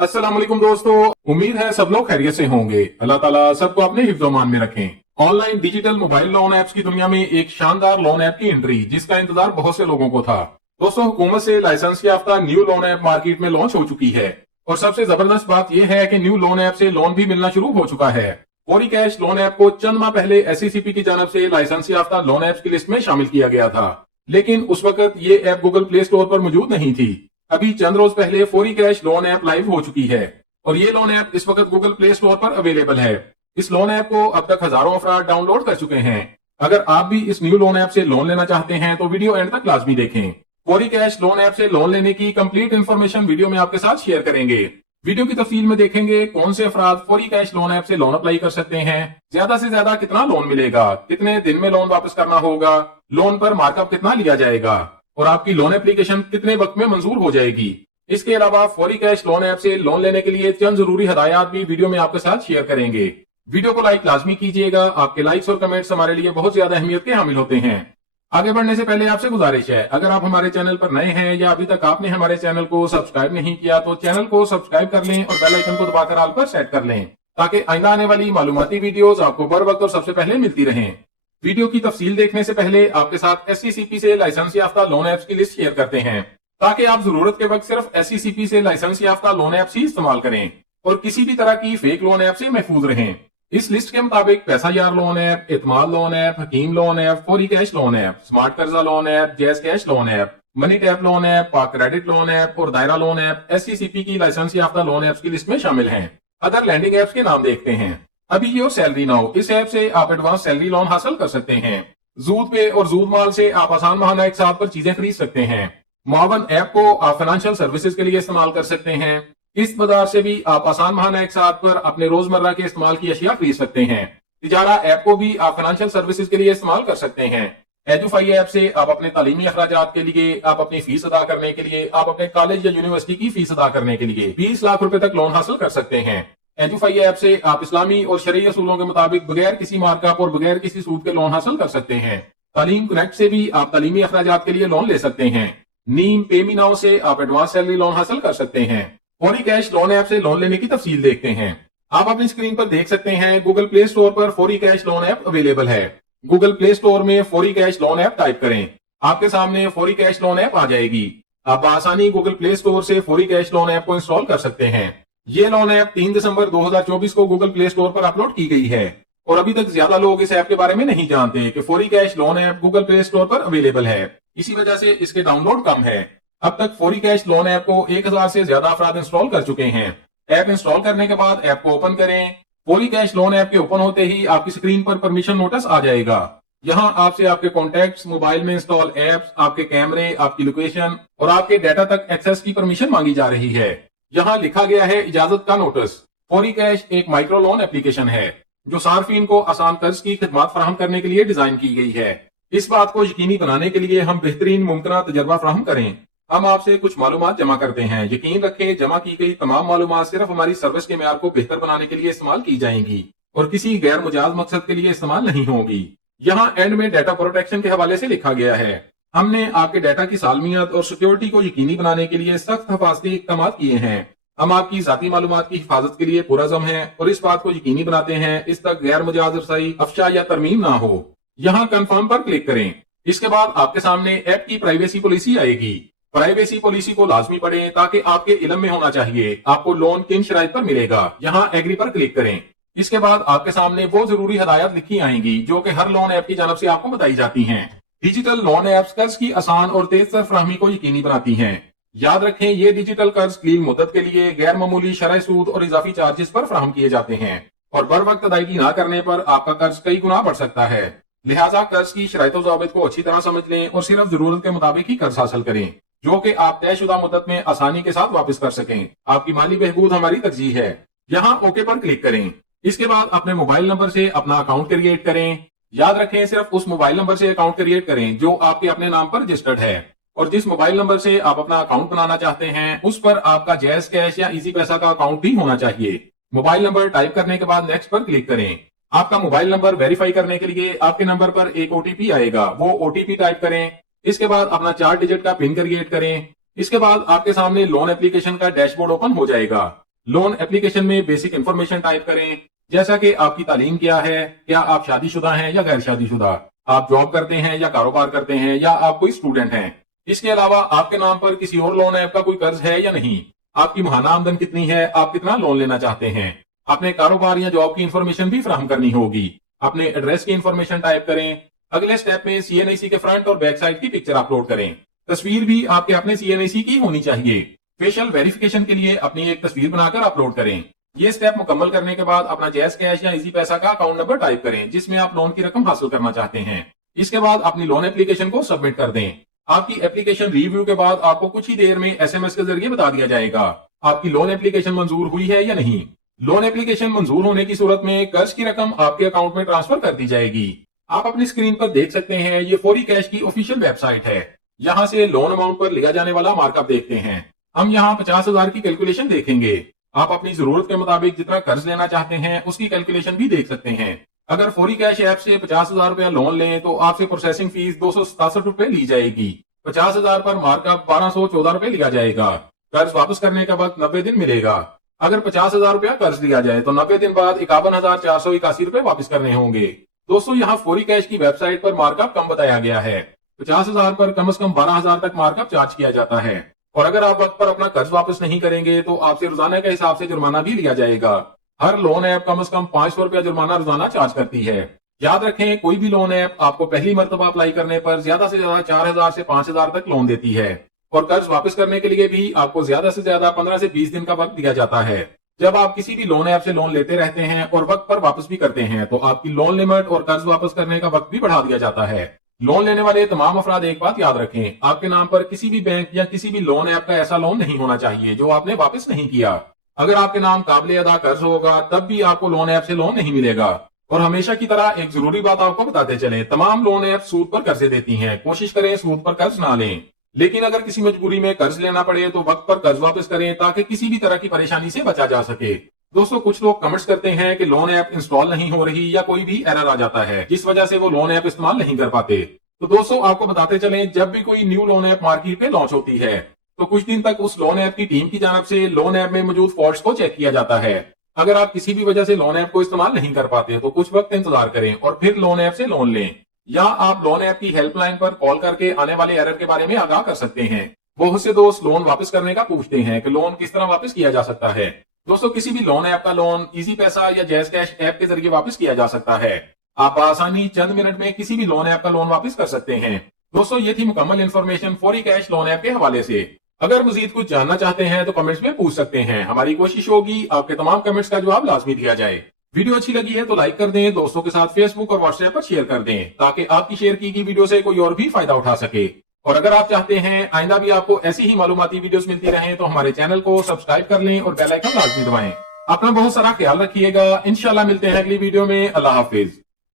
अस्सलाम वालेकुम दोस्तों, उम्मीद है सब लोग खैरियत से होंगे। अल्लाह ताला सबको अपने हिफ्ज़-ओ-मान में रखें। Online digital mobile loan apps की दुनिया में एक शानदार लोन ऐप की एंट्री जिसका इंतजार बहुत से लोगों को था। दोस्तों, हुकूमत से लाइसेंस याफ्ता न्यू लोन ऐप मार्केट में लॉन्च हो चुकी है और सबसे जबरदस्त बात यह है कि न्यू लोन ऐप से लोन भी मिलना शुरू हो चुका है। फौरी कैश लोन ऐप को चंद माह पहले SECP की जानब से लाइसेंस याफ्ता लोन ऐप्स की लिस्ट में शामिल किया गया था, लेकिन उस वक्त ये ऐप गूगल प्ले स्टोर पर मौजूद नहीं थी। अभी चंद रोज पहले फौरी कैश लोन ऐप लाइव हो चुकी है और ये लोन ऐप इस वक्त गूगल प्ले स्टोर पर अवेलेबल है। इस लोन ऐप को अब तक हजारों अफराद डाउनलोड कर चुके हैं। अगर आप भी इस न्यू लोन ऐप से लोन लेना चाहते हैं तो वीडियो एंड तक लाजमी देखें। फौरी कैश लोन ऐप से लोन लेने की कंप्लीट इन्फॉर्मेशन वीडियो में आपके साथ शेयर करेंगे। वीडियो की तफसील में देखेंगे कौन से अफराद फौरी कैश लोन ऐप से लोन अप्लाई कर सकते हैं, ज्यादा से ज्यादा कितना लोन मिलेगा, कितने दिन में लोन वापस करना होगा, लोन पर मार्कअप कितना लिया जाएगा और आपकी लोन एप्लीकेशन कितने वक्त में मंजूर हो जाएगी। इसके अलावा फौरी कैश लोन ऐप से लोन लेने के लिए चंद जरूरी हदायत भी वीडियो में आपके साथ शेयर करेंगे। वीडियो को लाइक लाजमी कीजिएगा, आपके लाइक्स और कमेंट्स हमारे लिए बहुत ज्यादा अहमियत के हामिल होते हैं। आगे बढ़ने से पहले आपसे गुजारिश है, अगर आप हमारे चैनल पर नए हैं या अभी तक आपने हमारे चैनल को सब्सक्राइब नहीं किया तो चैनल को सब्सक्राइब कर लें और बेल आइकन को दबाकर ऑल पर सेट कर लें ताकि आइंदा आने वाली मालूमाती वीडियोस आपको बर वक्त और सबसे पहले मिलती रहें। वीडियो की तफसील देखने से पहले आपके साथ SECP से लाइसेंस याफ्ता लोन ऐप्स की लिस्ट शेयर करते हैं ताकि आप जरूरत के वक्त सिर्फ SECP से लाइसेंस याफ्ता लोन ऐप्स ही इस्तेमाल करें और किसी भी तरह की फेक लोन ऐप से महफूज रहें। इस लिस्ट के मुताबिक पैसा यार लोन ऐप, एतमाद लोन ऐप, हकीम लोन ऐप, फौरी कैश लोन ऐप, स्मार्ट कर्जा loan app, jazz cash loan app, money tap loan app, पाक क्रेडिट लोन ऐप और दायरा लोन ऐप SECP की लाइसेंस याफ्ता लोन ऐप्स की लिस्ट में शामिल हैं। अदर लैंडिंग ऐप्स के नाम देखते हैं। अभी ये सैलरी नाउ, इस ऐप से आप एडवांस सैलरी लोन हासिल कर सकते हैं। जूद पे और जूद माल से आप आसान माहाना एक साथ पर चीजें खरीद सकते हैं। मुआवन ऐप को आप फाइनेंशियल सर्विसेज के लिए इस्तेमाल कर सकते हैं। इस बाजार से भी आप आसान माहाना एक साथ पर अपने रोजमर्रा के इस्तेमाल की अशिया खरीद सकते हैं। तिजारा ऐप को भी आप फाइनेंशियल सर्विसेज के लिए इस्तेमाल कर सकते हैं। एजुफाई ऐप से आप अपने तालीमी अखराजात के लिए, आप अपनी फीस अदा करने के लिए, आप अपने कॉलेज या यूनिवर्सिटी की फीस अदा करने के लिए 20 लाख रुपए तक लोन हासिल कर सकते हैं। एजुफाई ऐप से आप इस्लामी और शरई असूलों के मुताबिक बगैर किसी मार्कअप और बगैर किसी सूद के लोन हासिल कर सकते हैं। तालीम कनेक्ट से भी आप तालीमी अखराजात के लिए लोन ले सकते हैं। नीम पेमी नाउ से आप एडवांस सैलरी लोन हासिल कर सकते हैं। फौरी कैश लोन ऐप से लोन लेने की तफसील देखते हैं। आप अपनी स्क्रीन पर देख सकते हैं गूगल प्ले स्टोर पर फौरी कैश लोन ऐप अवेलेबल है। गूगल प्ले स्टोर में फौरी कैश लोन ऐप टाइप करें, आपके सामने फौरी कैश लोन ऐप आ जाएगी। आप आसानी गूगल प्ले स्टोर से फौरी कैश लोन ऐप को इंस्टॉल कर सकते हैं। ये लोन ऐप 3 दिसंबर 2024 को गूगल प्ले स्टोर पर अपलोड की गई है और अभी तक ज्यादा लोग इस ऐप के बारे में नहीं जानते कि फौरी cash loan app Google play store पर अवेलेबल है। इसी वजह से इसके डाउनलोड कम है। अब तक फौरी कैश लोन ऐप को 1000 से ज्यादा अफराद इंस्टॉल कर चुके हैं। ऐप इंस्टॉल करने के बाद ऐप को ओपन करें। फौरी कैश लोन ऐप के ओपन होते ही आपकी स्क्रीन पर परमिशन नोटिस आ जाएगा। यहाँ आपसे आपके कॉन्टैक्ट्स, मोबाइल में इंस्टॉल ऐप्स, आपके कैमरे, आपकी लोकेशन और आपके डाटा तक एक्सेस की परमिशन मांगी जा रही है। यहाँ लिखा गया है इजाजत का नोटिस। फौरी कैश एक माइक्रो लोन एप्लीकेशन है जो सार्फिन को आसान कर्ज की खिदमत फराहम करने के लिए डिजाइन की गई है। इस बात को यकीनी बनाने के लिए हम बेहतरीन मुमकिन तजर्बा फराहम करें। हम आपसे कुछ मालूमात जमा करते हैं। यकीन रखें, जमा की गई तमाम मालूमात सिर्फ हमारी सर्विस के मेयार को बेहतर बनाने के लिए इस्तेमाल की जाएंगी और किसी गैर मुजाज मकसद के लिए इस्तेमाल नहीं होगी। यहाँ एंड में डाटा प्रोटेक्शन के हवाले से लिखा गया है। हमने आपके डाटा की सालमियत और सिक्योरिटी को यकीनी बनाने के लिए सख्त हिफाजती इक़दाम किए हैं। हम आपकी जाती मालूमात की हिफाजत के लिए पुरअज़म हैं और इस बात को यकीनी बनाते हैं इस तक गैर मुजाज रसाई, अफशा या तरमीम ना हो। यहाँ कंफर्म पर क्लिक करें। इसके बाद आपके सामने ऐप की प्राइवेसी पॉलिसी आएगी। प्राइवेसी पॉलिसी को लाजमी पढ़ें ताकि आपके इल्म में होना चाहिए आपको लोन किन शराइत पर मिलेगा। यहाँ एग्री पर क्लिक करें। इसके बाद आपके सामने वो जरूरी हदायत लिखी आएंगी जो कि हर लोन ऐप की जानब से आपको बताई जाती हैं। डिजिटल लोन ऐप्स कर्ज की आसान और तेज सरफराहमी को यकीनी बनाती हैं। याद रखें, ये डिजिटल कर्ज कलील मुद्दत के लिए गैर मामूली शरह सूद और इजाफी चार्जेस पर फराहम किए जाते हैं और बर वक्त अदायगी न करने पर आपका कर्ज कई गुना बढ़ सकता है। लिहाजा कर्ज की शराइत व ज़ाबित को अच्छी तरह समझ लें और सिर्फ जरूरत के मुताबिक ही कर्ज हासिल करें जो कि आप तयशुदा मुद्दत में आसानी के साथ वापस कर सकें। आपकी माली बहबूद हमारी तरजीह है। यहाँ ओके पर क्लिक करें। इसके बाद अपने मोबाइल नंबर से अपना अकाउंट क्रिएट करें। याद रखें, सिर्फ उस मोबाइल नंबर से अकाउंट क्रिएट करें जो आपके अपने नाम पर रजिस्टर्ड है और जिस मोबाइल नंबर से आप अपना अकाउंट बनाना चाहते हैं उस पर आपका जैज कैश या इजी पैसा का अकाउंट भी होना चाहिए। मोबाइल नंबर टाइप करने के बाद नेक्स्ट पर क्लिक करें। आपका मोबाइल नंबर वेरीफाई करने के लिए आपके नंबर पर एक OTP आएगा, वो OTP टाइप करें। इसके बाद अपना 4 डिजिट का पिन क्रिएट करें। इसके बाद आपके सामने लोन एप्लीकेशन का डैशबोर्ड ओपन हो जाएगा। लोन एप्लीकेशन में बेसिक इन्फॉर्मेशन टाइप करें, जैसा कि आपकी तालीम क्या है, क्या आप शादीशुदा हैं या गैर शादीशुदा, आप जॉब करते हैं या कारोबार करते हैं, या आप कोई स्टूडेंट हैं। इसके अलावा आपके नाम पर किसी और लोन ऐप का कोई कर्ज है या नहीं, आपकी माहाना आमदन कितनी है, आप कितना लोन लेना चाहते हैं। अपने कारोबार या जॉब की इन्फॉर्मेशन भी फराहम करनी होगी। अपने एड्रेस की इन्फॉर्मेशन टाइप करें। अगले स्टेप में CNIC के फ्रंट और बैक साइड की पिक्चर अपलोड करें। तस्वीर भी आपके अपने CNIC की होनी चाहिए। फेशियल वेरिफिकेशन के लिए अपनी एक तस्वीर बनाकर अपलोड करें। ये स्टेप मुकम्मल करने के बाद अपना जैज़ कैश या इजी पैसा का अकाउंट नंबर टाइप करें जिसमें आप लोन की रकम हासिल करना चाहते हैं। इसके बाद अपनी लोन एप्लीकेशन को सबमिट कर दें। आपकी एप्लीकेशन रिव्यू के बाद आपको कुछ ही देर में SMS के जरिए बता दिया जाएगा आपकी लोन एप्लीकेशन मंजूर हुई है या नहीं। लोन एप्लीकेशन मंजूर होने की सूरत में कर्ज की रकम आपके अकाउंट में ट्रांसफर कर दी जाएगी। आप अपनी स्क्रीन पर देख सकते हैं, ये फौरी कैश की ऑफिशियल वेबसाइट है। यहाँ से लोन अमाउंट पर लिया जाने वाला मार्कअप देखते हैं। हम यहाँ 50,000 की कैलकुलेशन देखेंगे। आप अपनी जरूरत के मुताबिक जितना कर्ज लेना चाहते हैं उसकी कैलकुलेशन भी देख सकते हैं। अगर फौरी कैश ऐप से 50,000 रुपया लोन लें तो आपसे प्रोसेसिंग फीस 267 रुपए ली जाएगी। 50,000 पर मार्कअप 1214 रुपए लिया जाएगा। कर्ज वापस करने का वक्त 90 दिन मिलेगा। अगर 50,000 रुपया कर्ज लिया जाए तो 90 दिन बाद 51,481 रुपए वापस करने होंगे। दोस्तों, यहाँ फौरी कैश की वेबसाइट पर मार्कअप कम बताया गया है। 50,000 पर कम से कम 12,000 तक मार्कअप चार्ज किया जाता है। और अगर आप वक्त पर अपना कर्ज वापस नहीं करेंगे तो आपसे रोजाना के हिसाब से जुर्माना भी लिया जाएगा। हर लोन ऐप कम से कम 500 रुपया जुर्माना रोजाना चार्ज करती है। याद रखें, कोई भी लोन ऐप आपको पहली मर्तबा अप्लाई करने पर ज्यादा से ज्यादा 4,000 से 5,000 तक लोन देती है और कर्ज वापस करने के लिए भी आपको ज्यादा से ज्यादा 15 से 20 दिन का वक्त दिया जाता है। जब आप किसी भी लोन ऐप से लोन लेते रहते हैं और वक्त पर वापस भी करते हैं तो आपकी लोन लिमिट और कर्ज वापस करने का वक्त भी बढ़ा दिया जाता है। लोन लेने वाले तमाम अफराद एक बात याद रखें, आपके नाम पर किसी भी बैंक या किसी भी लोन ऐप का ऐसा लोन नहीं होना चाहिए जो आपने वापस नहीं किया। अगर आपके नाम काबिल अदा कर्ज होगा तब भी आपको लोन ऐप से लोन नहीं मिलेगा। और हमेशा की तरह एक जरूरी बात आपको बताते चलें, तमाम लोन ऐप सूद पर कर्जे देती हैं। कोशिश करें सूद पर कर्ज ना लें, लेकिन अगर किसी मजबूरी में कर्ज लेना पड़े तो वक्त पर कर्ज वापस करें ताकि किसी भी तरह की परेशानी से बचा जा सके। दोस्तों, कुछ लोग कमेंट्स करते हैं कि लोन ऐप इंस्टॉल नहीं हो रही या कोई भी एरर आ जाता है जिस वजह से वो लोन ऐप इस्तेमाल नहीं कर पाते। तो दोस्तों, आपको बताते चलें, जब भी कोई न्यू लोन ऐप मार्केट पे लॉन्च होती है तो कुछ दिन तक उस लोन ऐप की टीम की जानब से लोन ऐप में मौजूद फॉल्ट्स को चेक किया जाता है। अगर आप किसी भी वजह से लोन ऐप को इस्तेमाल नहीं कर पाते तो कुछ वक्त इंतजार करें और फिर लोन ऐप से लोन लें, या आप लोन ऐप की हेल्पलाइन पर कॉल करके आने वाले एरर के बारे में आगाह कर सकते हैं। बहुत से दोस्त लोन वापस करने का पूछते हैं कि लोन किस तरह वापस किया जा सकता है। दोस्तों, किसी भी लोन ऐप का लोन इजी पैसा या जैज़ कैश ऐप के जरिए वापस किया जा सकता है। आप आसानी चंद मिनट में किसी भी लोन ऐप का लोन वापस कर सकते हैं। दोस्तों, ये थी मुकम्मल इन्फॉर्मेशन फौरी कैश लोन ऐप के हवाले से। अगर मजीद कुछ जानना चाहते हैं तो कमेंट्स में पूछ सकते हैं। हमारी कोशिश होगी आपके तमाम कमेंट्स का जवाब लाजमी दिया जाए। वीडियो अच्छी लगी है तो लाइक कर दें, दोस्तों के साथ फेसबुक और व्हाट्सएप पर शेयर कर दें ताकि आपकी शेयर की गई वीडियो से कोई और भी फायदा उठा सके। और अगर आप चाहते हैं आइंदा भी आपको ऐसी ही मालूमाती वीडियोस मिलती रहें तो हमारे चैनल को सब्सक्राइब कर लें और बेल आइकन लाजमी दबाएं। अपना बहुत सारा ख्याल रखिएगा। इंशाल्लाह मिलते हैं अगली वीडियो में। अल्लाह हाफिज।